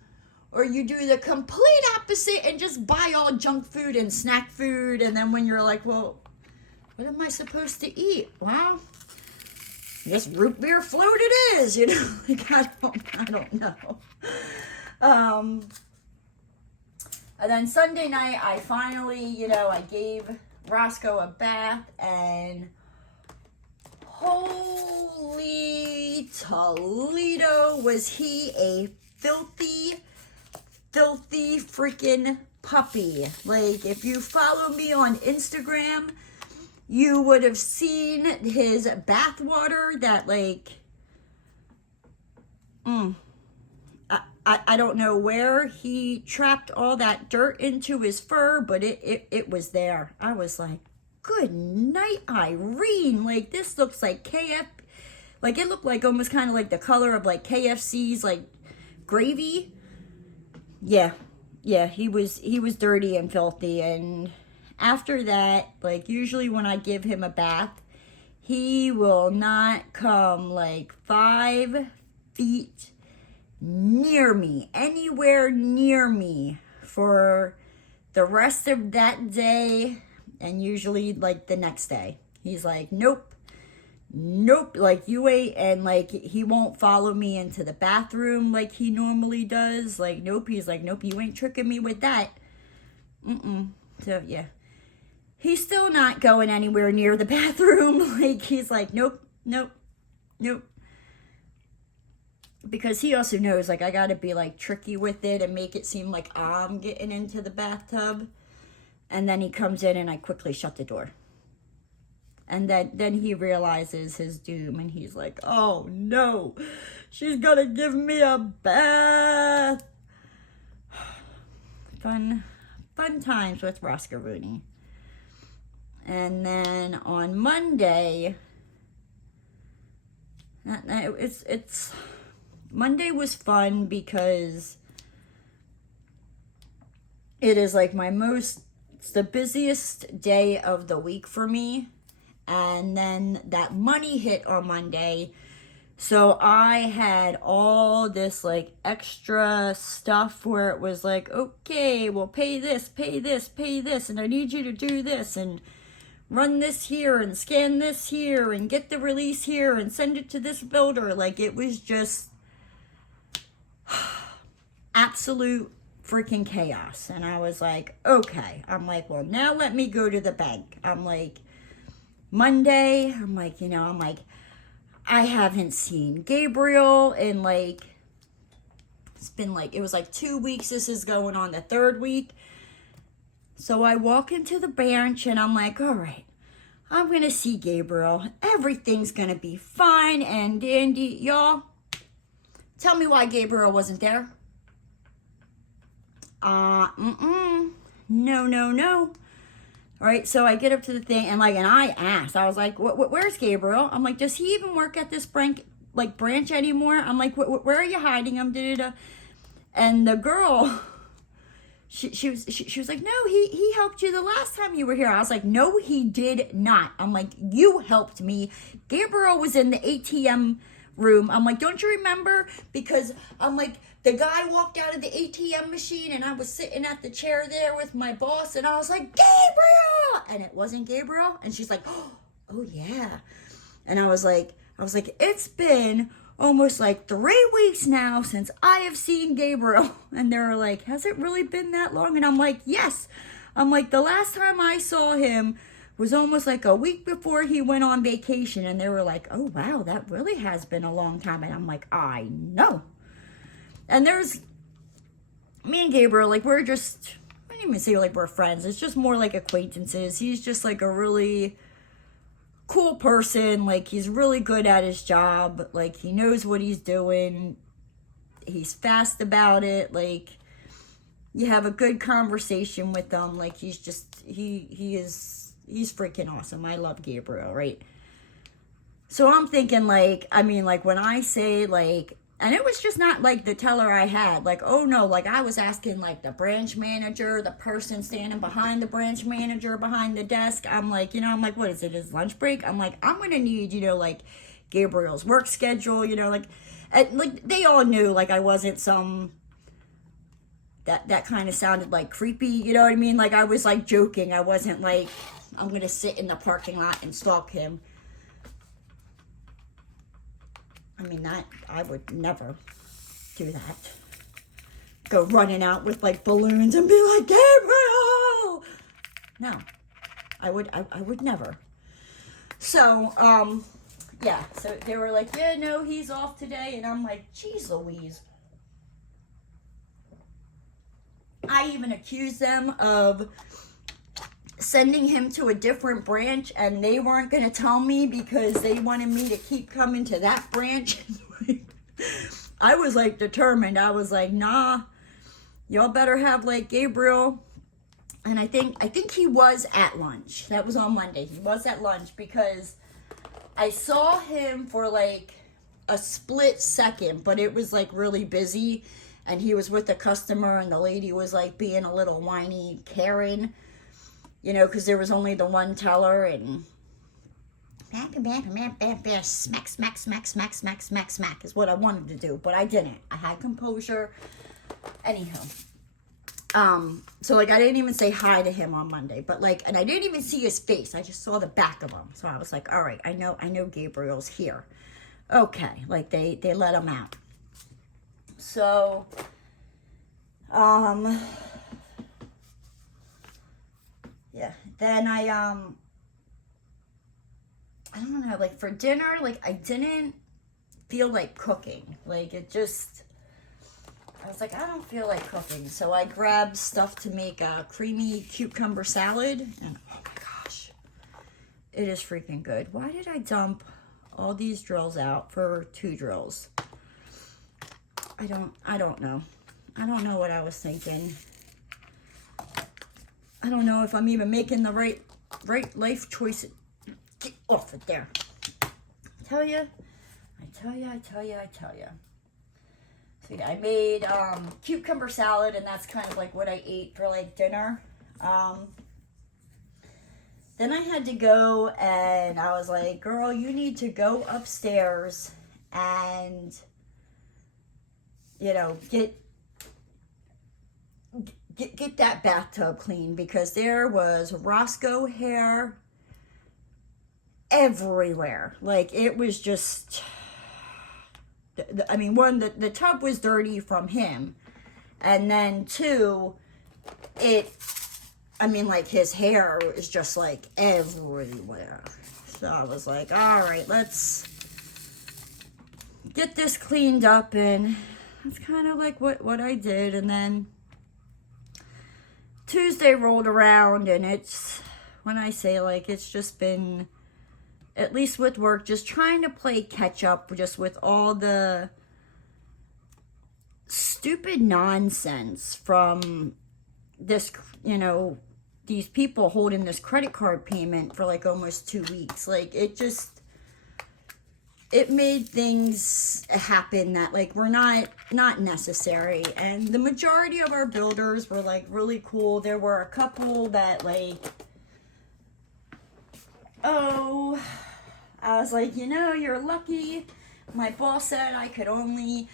or you do the complete opposite and just buy all junk food and snack food, and then when you're like, well, what am I supposed to eat? Well, I guess root beer float it is, you know. Like I don't know. And then Sunday night, I finally, you know, I gave Roscoe a bath, and holy Toledo, was he a filthy freaking puppy. Like, if you follow me on Instagram, you would have seen his bath water that, like, I don't know where he trapped all that dirt into his fur, but it was there. I was like, good night, Irene. Like, this looks like like, it looked like almost kind of like the color of, like, KFC's, like, gravy. Yeah, he was dirty and filthy. And after that, like, usually when I give him a bath, he will not come, like, 5 feet near me, anywhere near me, for the rest of that day, and usually, like, the next day. He's like, nope, like, you wait. And, like, he won't follow me into the bathroom like he normally does. Like, nope. He's like, nope, you ain't tricking me with that. So, yeah. He's still not going anywhere near the bathroom. Like, he's like, nope. Because he also knows, like, I gotta be, like, tricky with it and make it seem like I'm getting into the bathtub. And then he comes in and I quickly shut the door. And then he realizes his doom, and he's like, oh no, she's gonna give me a bath. Fun times with Roscoe Rooney. And then on Monday, Monday was fun because it is like it's the busiest day of the week for me. And then that money hit on Monday. So I had all this, like, extra stuff where it was like, okay, well, pay this, and I need you to do this, and run this here, and scan this here, and get the release here, and send it to this builder. Like, it was just absolute freaking chaos. And I was like, okay. I'm like, well, now let me go to the bank. I'm like, Monday, I'm like, I haven't seen Gabriel in like, it's been like, it was like 2 weeks. This is going on the 3rd week. So I walk into the branch and I'm like, all right, I'm going to see Gabriel. Everything's going to be fine and dandy. Y'all, tell me why Gabriel wasn't there. No, no, no. All right, so I get up to the thing and I asked. I was like, where's Gabriel? I'm like, does he even work at this branch anymore? I'm like, where are you hiding him? And the girl, she was like, no, he helped you the last time you were here. I was like, no, he did not. I'm like, you helped me. Gabriel was in the ATM room. I'm like, don't you remember? Because I'm like, the guy walked out of the ATM machine and I was sitting at the chair there with my boss and I was like, Gabriel! And it wasn't Gabriel. And she's like, oh yeah. And I was like, it's been almost like 3 weeks now since I have seen Gabriel. And they were like, has it really been that long? And I'm like, yes. I'm like, the last time I saw him was almost like a week before he went on vacation. And they were like, oh wow, that really has been a long time. And I'm like, I know. And there's me and Gabriel, like we're just, I don't even say like we're friends. It's just more like acquaintances. He's just like a really cool person. Like he's really good at his job. Like he knows what he's doing. He's fast about it. Like you have a good conversation with him. Like he's just, he's freaking awesome. I love Gabriel, right? So I'm thinking like, I mean, like when I say like, and it was just not like the teller I had. Like, oh no, like I was asking like the branch manager, the person standing behind the branch manager behind the desk. I'm like, I'm like, what is it? His lunch break? I'm like, I'm going to need, like Gabriel's work schedule, like, and, like they all knew like I wasn't some, that kind of sounded like creepy. You know what I mean? Like I was like joking. I wasn't like, I'm going to sit in the parking lot and stalk him. I mean, I would never do that. Go running out with like balloons and be like, Gabriel! No, I would never. So, yeah, so they were like, yeah, no, he's off today. And I'm like, geez Louise. I even accused them of sending him to a different branch and they weren't going to tell me because they wanted me to keep coming to that branch. I was like determined. I was like, nah, y'all better have like Gabriel. And I think he was at lunch. That was on Monday. He was at lunch because I saw him for like a split second, but it was like really busy and he was with a customer and the lady was like being a little whiny Karen. Because there was only the one teller and smack, smack, smack, smack, smack, smack, smack is what I wanted to do, but I didn't. I had composure. Anyhow. So like I didn't even say hi to him on Monday, but like, and I didn't even see his face. I just saw the back of him. So I was like, all right, I know Gabriel's here. Okay. Like they let him out. So, yeah, then I don't know, like for dinner, like I didn't feel like cooking. Like it just, I was like, I don't feel like cooking. So I grabbed stuff to make a creamy cucumber salad and oh my gosh, it is freaking good. Why did I dump all these drills out for 2 drills? I don't know. I don't know what I was thinking. I don't know if I'm even making the right life choice. Get off it there. I tell you. So yeah, I made cucumber salad, and that's kind of like what I ate for like dinner. Then I had to go, and I was like, girl, you need to go upstairs and, get that bathtub clean because there was Roscoe hair everywhere. Like it was just, I mean, one, the tub was dirty from him. And then 2, like his hair was just like everywhere. So I was like, all right, let's get this cleaned up, and that's kind of like what I did. And then Tuesday rolled around, and it's, when I say like, it's just been, at least with work, just trying to play catch up just with all the stupid nonsense from this, you know, these people holding this credit card payment for like almost 2 weeks. Like, it made things happen that like were not necessary. And the majority of our builders were like really cool. There were a couple that like, oh, I was like, you know, you're lucky. My boss said I could only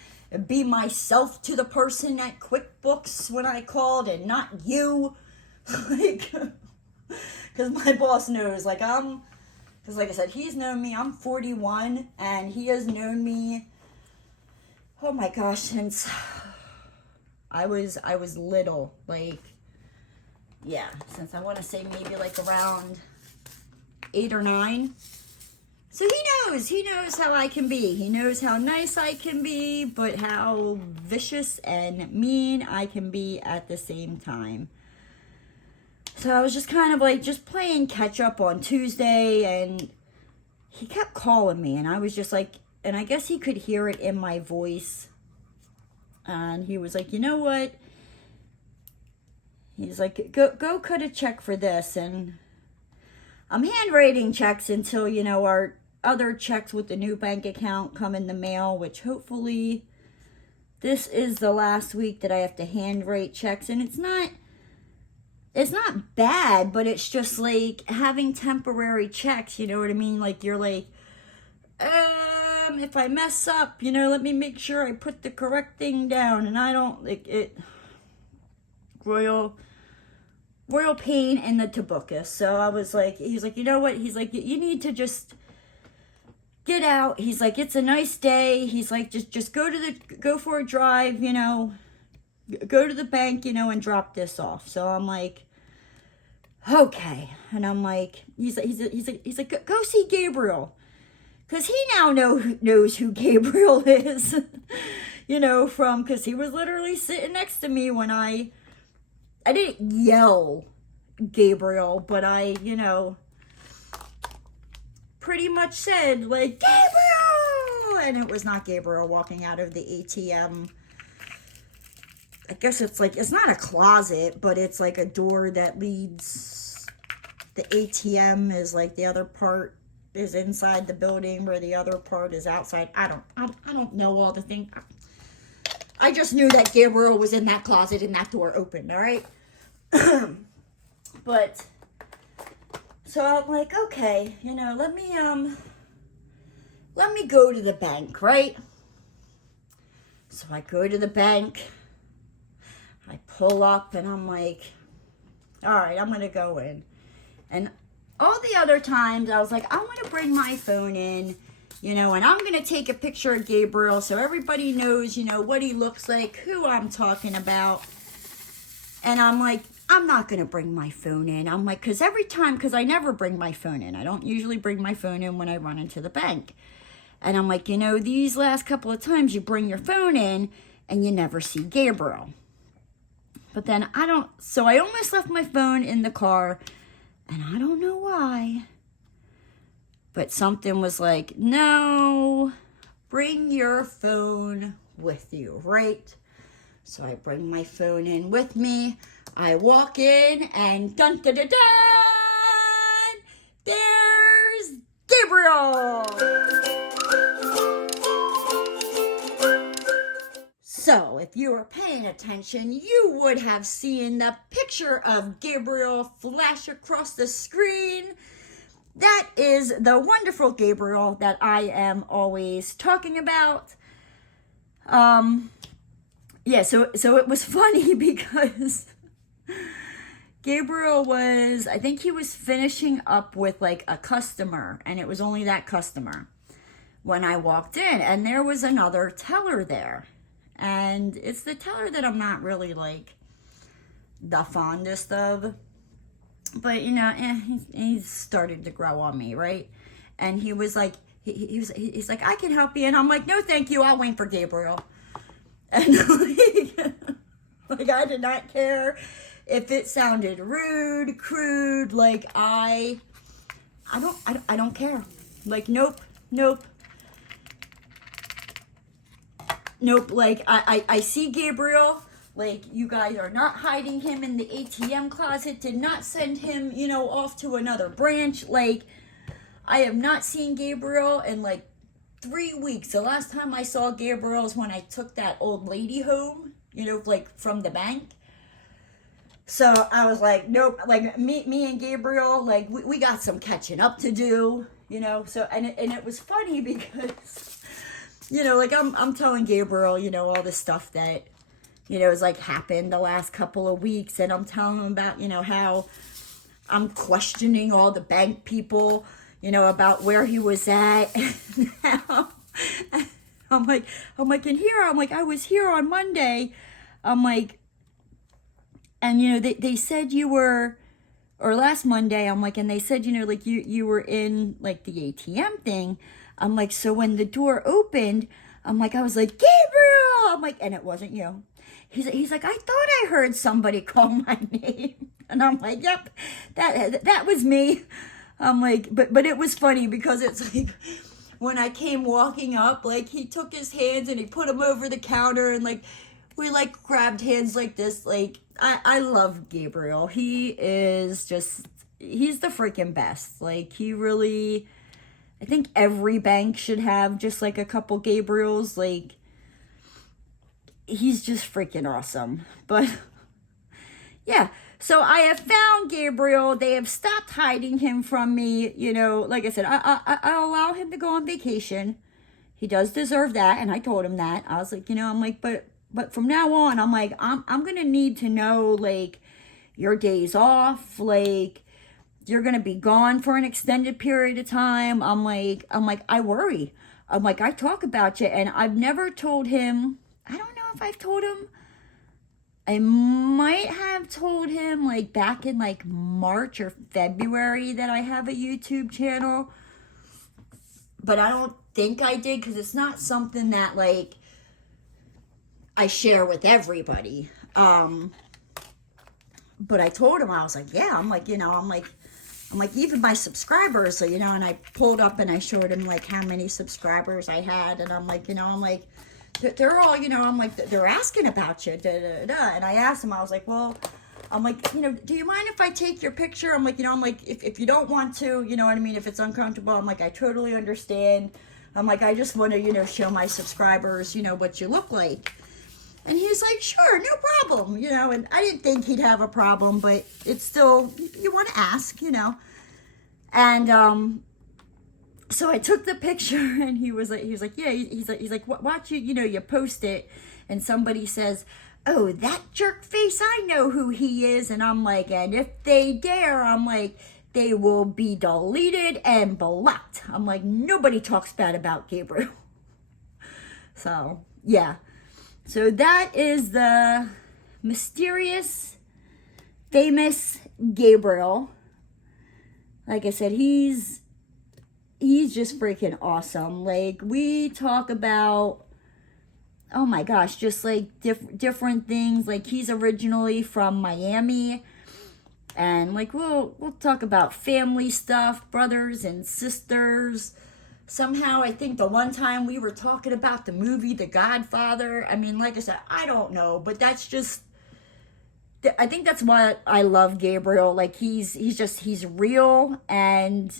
be myself to the person at QuickBooks when I called, and not you. Like, because my boss knows, like, because like I said, he's known me, I'm 41, and he has known me, oh my gosh, since I was little. Like, yeah, since I want to say maybe like around 8 or 9. So he knows how I can be. He knows how nice I can be, but how vicious and mean I can be at the same time. So I was just kind of like just playing catch up on Tuesday, and he kept calling me, and I was just like, and I guess he could hear it in my voice. And he was like, you know what? He's like, go cut a check for this. And I'm handwriting checks until, you know, our other checks with the new bank account come in the mail, which hopefully this is the last week that I have to handwrite checks. And it's not bad, but it's just like having temporary checks, you know what I mean? Like, you're like, if I mess up, you know, let me make sure I put the correct thing down. And I don't, like, it, royal pain in the tabucus. So I was like, he's like, you know what? He's like, you need to just get out. He's like, it's a nice day. He's like, just go for a drive, you know, go to the bank, you know, and drop this off. So I'm like, okay. And I'm like, he's like, go see Gabriel. Because he now knows who Gabriel is, you know, because he was literally sitting next to me when I didn't yell Gabriel, but I, you know, pretty much said, like, Gabriel! And it was not Gabriel walking out of the ATM. I guess it's like, it's not a closet, but it's like a door that leads, the ATM is like the other part is inside the building where the other part is outside. I don't know all the things. I just knew that Gabriel was in that closet and that door opened, all right? But, so I'm like, okay, you know, let me go to the bank, right? So I go to the bank, I pull up, and I'm like, all right, I'm going to go in. And all the other times, I was like, I'm going to bring my phone in, you know, and I'm going to take a picture of Gabriel so everybody knows, you know, what he looks like, who I'm talking about. And I'm like, I'm not going to bring my phone in. I'm like, because I never bring my phone in. I don't usually bring my phone in when I run into the bank. And I'm like, you know, these last couple of times you bring your phone in and you never see Gabriel. But then so I almost left my phone in the car, and I don't know why. But something was like, no, bring your phone with you, right? So I bring my phone in with me. I walk in, and dun dun dun dun, there's Gabriel. So, if you were paying attention, you would have seen the picture of Gabriel flash across the screen. That is the wonderful Gabriel that I am always talking about. Yeah, so it was funny because Gabriel I think he was finishing up with like a customer, and it was only that customer when I walked in, and there was another teller there. And it's the teller that I'm not really, like, the fondest of. But, you know, he's started to grow on me, right? And he was like, he's like, I can help you. And I'm like, no, thank you. I'll wait for Gabriel. And like I did not care if it sounded rude, crude. Like I don't care. Like, nope. Like I see Gabriel. Like, you guys are not hiding him in the ATM closet. Did not send him, off to another branch. Like, I have not seen Gabriel in like 3 weeks. The last time I saw Gabriel is when I took that old lady home, like from the bank. So I was like, nope. Like me and Gabriel, like we got some catching up to do, So and it was funny because, like I'm telling Gabriel, all this stuff that, has like happened the last couple of weeks, and I'm telling him about, how I'm questioning all the bank people, about where he was at. And now, I'm like, I was here on Monday. I'm like, and they said you were, or last Monday, I'm like, and they said, like you were in like the ATM thing. I'm like, so when the door opened, I'm like, I was like, Gabriel. I'm like, and it wasn't you. He's like, I thought I heard somebody call my name. And I'm like, yep, that was me. I'm like, but it was funny because it's like, when I came walking up, like he took his hands and he put them over the counter, and like, we like grabbed hands like this. Like, I love Gabriel. He's the freaking best. Like, he really, I think every bank should have just like a couple Gabriels. Like, he's just freaking awesome. But yeah, so I have found Gabriel. They have stopped hiding him from me. Like I said, I allow him to go on vacation. He does deserve that, and I told him that. I was like, I'm like, but from now on, I'm like, I'm gonna need to know, like, your days off. Like, you're gonna be gone for an extended period of time. I'm like, I worry. I'm like, I talk about you, and I've never told him. I don't know if I've told him. I might have told him like back in like March or February that I have a YouTube channel, but I don't think I did, because it's not something that like I share with everybody. But I told him, I was like, yeah, I'm like, even my subscribers, so, and I pulled up and I showed him like how many subscribers I had, and I'm like, they're all, I'm like, they're asking about you, And I asked him, I was like, well, I'm like, do you mind if I take your picture? I'm like, if you don't want to, what I mean, if it's uncomfortable, I'm like, I totally understand. I'm like, I just want to, show my subscribers, what you look like. And he's like, sure, no problem, and I didn't think he'd have a problem, but it's still, you want to ask, And, so I took the picture, and he was like, yeah, he's like, watch you post it, and somebody says, oh, that jerk face, I know who he is. And I'm like, and if they dare, I'm like, they will be deleted and blocked. I'm like, nobody talks bad about Gabriel. So, yeah. So that is the mysterious, famous Gabriel. Like I said, he's just freaking awesome. Like, we talk about, oh my gosh, just like different things. Like, he's originally from Miami, and like we'll talk about family stuff, brothers and sisters. Somehow, I think the one time we were talking about the movie The Godfather. I mean, like I said, I don't know, but that's just, I think that's why I love Gabriel. Like, he's real, and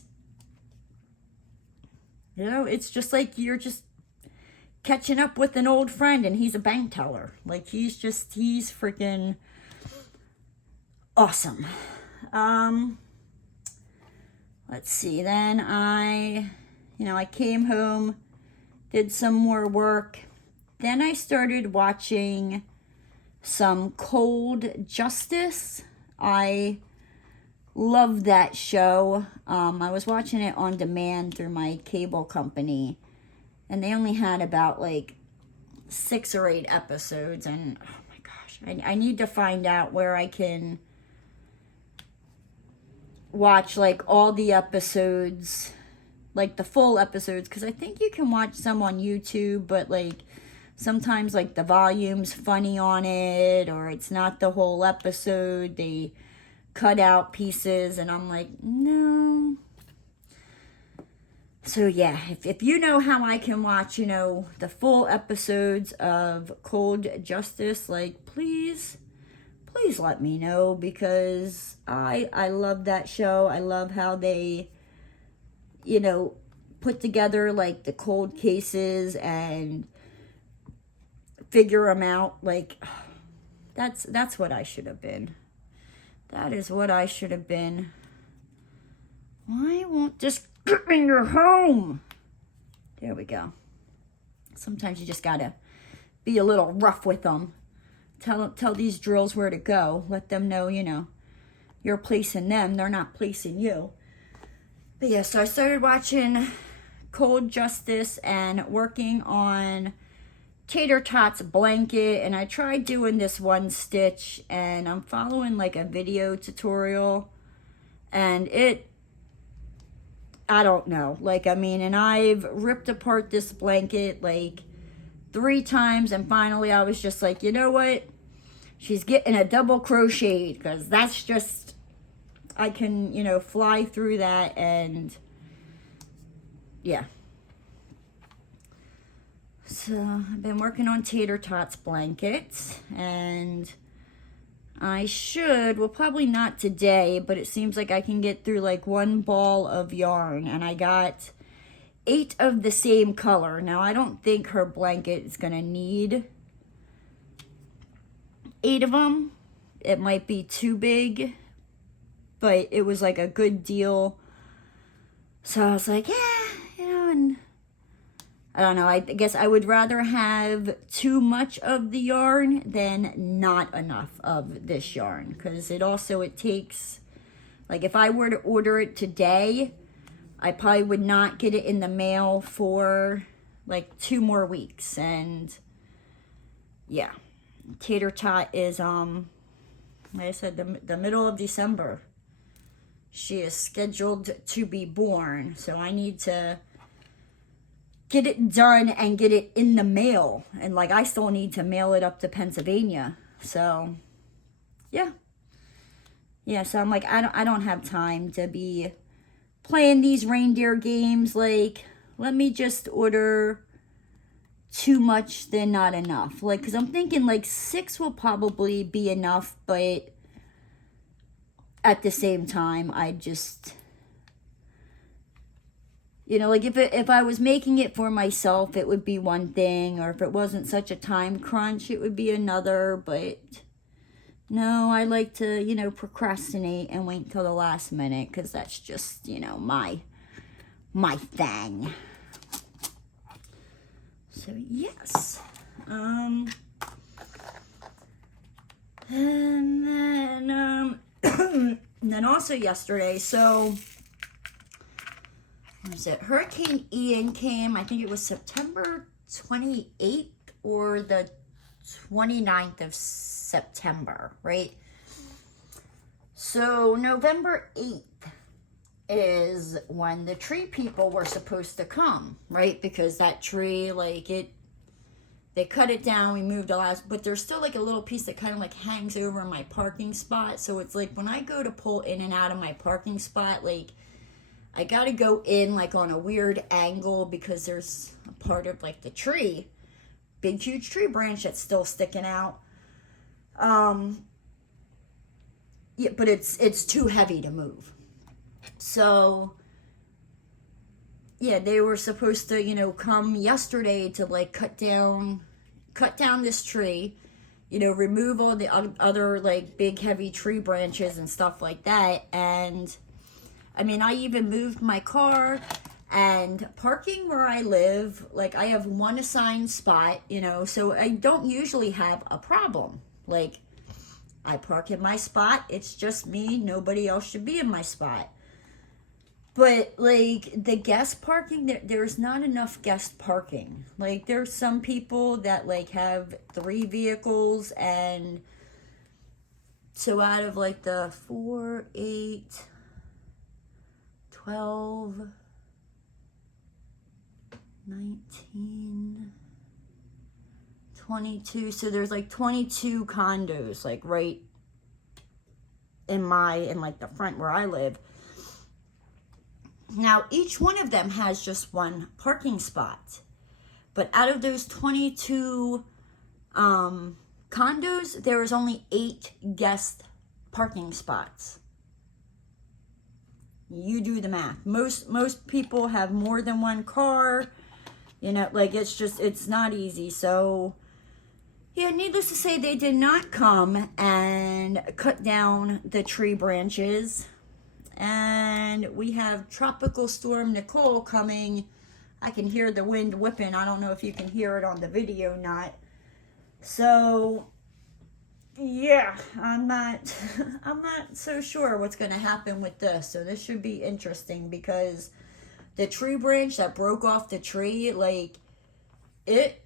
it's just like you're just catching up with an old friend, and he's a bank teller. Like, he's freaking awesome. Let's see. Then I came home, did some more work. Then I started watching some Cold Justice. I love that show. I was watching it on demand through my cable company, and they only had about like 6 or 8 episodes, and oh my gosh, I need to find out where I can watch like all the episodes like the full episodes, because I think you can watch some on YouTube, but like sometimes like the volume's funny on it, or it's not the whole episode. They cut out pieces, and I'm like, no. So yeah, if you know how I can watch, you know, the full episodes of Cold Justice, like please let me know, because I love that show. I love how they, you know, put together like the cold cases and figure them out. Like that's what I should have been. That is what I should have been. Why won't this get in your home? There we go. Sometimes you just gotta be a little rough with them. Tell these drills where to go. Let them know, you know, you're placing them. They're not placing you. But yeah, so I started watching Cold Justice and working on Tater Tot's blanket. And I tried doing this one stitch. And I'm following like a video tutorial. And I don't know. Like, I mean, and I've ripped apart this blanket like 3 times. And finally I was just like, you know what? She's getting a double crochet, because that's just, I can, you know, fly through that. And yeah. So I've been working on Tater Tot's blankets, and I will probably not today, but it seems like I can get through like 1 ball of yarn, and I got 8 of the same color. Now I don't think her blanket is going to need 8 of them. It might be too big, but it was like a good deal. So I was like, yeah, you know, and I don't know. I guess I would rather have too much of the yarn than not enough of this yarn, because it takes, like if I were to order it today, I probably would not get it in the mail for like 2 more weeks. And yeah. Tater Tot is, like I said, the middle of December. She is scheduled to be born. So I need to get it done and get it in the mail. And, like, I still need to mail it up to Pennsylvania. So, yeah. Yeah, so I'm like, I don't have time to be playing these reindeer games. Like, let me just order too much than not enough. Like, because I'm thinking like 6 will probably be enough, but at the same time, I just, you know, like if I was making it for myself, it would be one thing, or if it wasn't such a time crunch, it would be another. But no, I like to, you know, procrastinate and wait until the last minute, because that's just, you know, my thing. So, yes. And then, and then also yesterday, so, what was it? Hurricane Ian came, I think it was September 28th or the 29th of September, right? So, November 8th is when the tree people were supposed to come, right? Because that tree, like they cut it down, we moved a lot, but there's still like a little piece that kind of like hangs over my parking spot. So it's like when I go to pull in and out of my parking spot, like I gotta go in like on a weird angle, because there's a part of like the tree, big huge tree branch that's still sticking out. Yeah, but it's too heavy to move. So, yeah, they were supposed to, you know, come yesterday to like cut down this tree, you know, remove all the other like big heavy tree branches and stuff like that. And I mean, I even moved my car, and parking where I live, like I have one assigned spot, you know, so I don't usually have a problem. Like I park in my spot, it's just me, nobody else should be in my spot. But, like, the guest parking, there's not enough guest parking. Like, there's some people that, like, have 3 vehicles, and so out of, like, the 4, 8, 12, 19, 22. So there's like 22 condos, like right in like the front where I live. Now, each one of them has just one parking spot. But out of those 22 condos, there is only 8 guest parking spots. You do the math. Most people have more than one car. You know, like it's not easy. So, yeah, needless to say, they did not come and cut down the tree branches. And we have Tropical Storm Nicole coming. I can hear the wind whipping. I don't know if you can hear it on the video or not. So, yeah, I'm not so sure what's going to happen with this. So this should be interesting because the tree branch that broke off the tree, like, it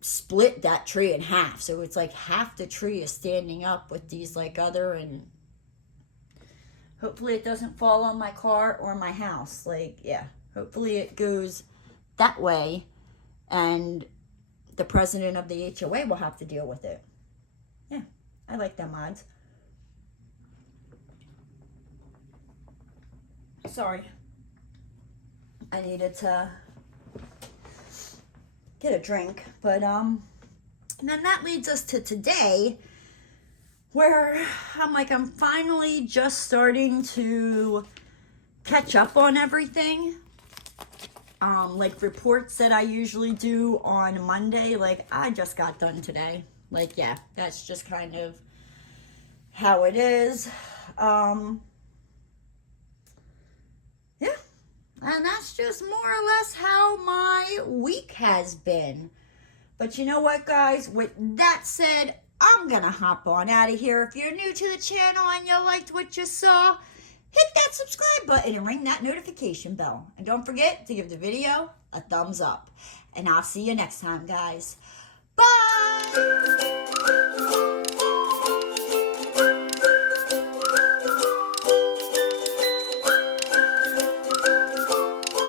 split that tree in half. So it's like half the tree is standing up with these like other, and hopefully it doesn't fall on my car or my house. Like, yeah, hopefully it goes that way and the president of the HOA will have to deal with it. Yeah, I like them odds. Sorry. I needed to get a drink. But, and then that leads us to today, where I'm finally just starting to catch up on everything. Like reports that I usually do on Monday, like I just got done today. Like, yeah, that's just kind of how it is. Yeah, and that's just more or less how my week has been. But you know what, guys? With that said, I'm going to hop on out of here. If you're new to the channel and you liked what you saw, hit that subscribe button and ring that notification bell. And don't forget to give the video a thumbs up. And I'll see you next time, guys. Bye!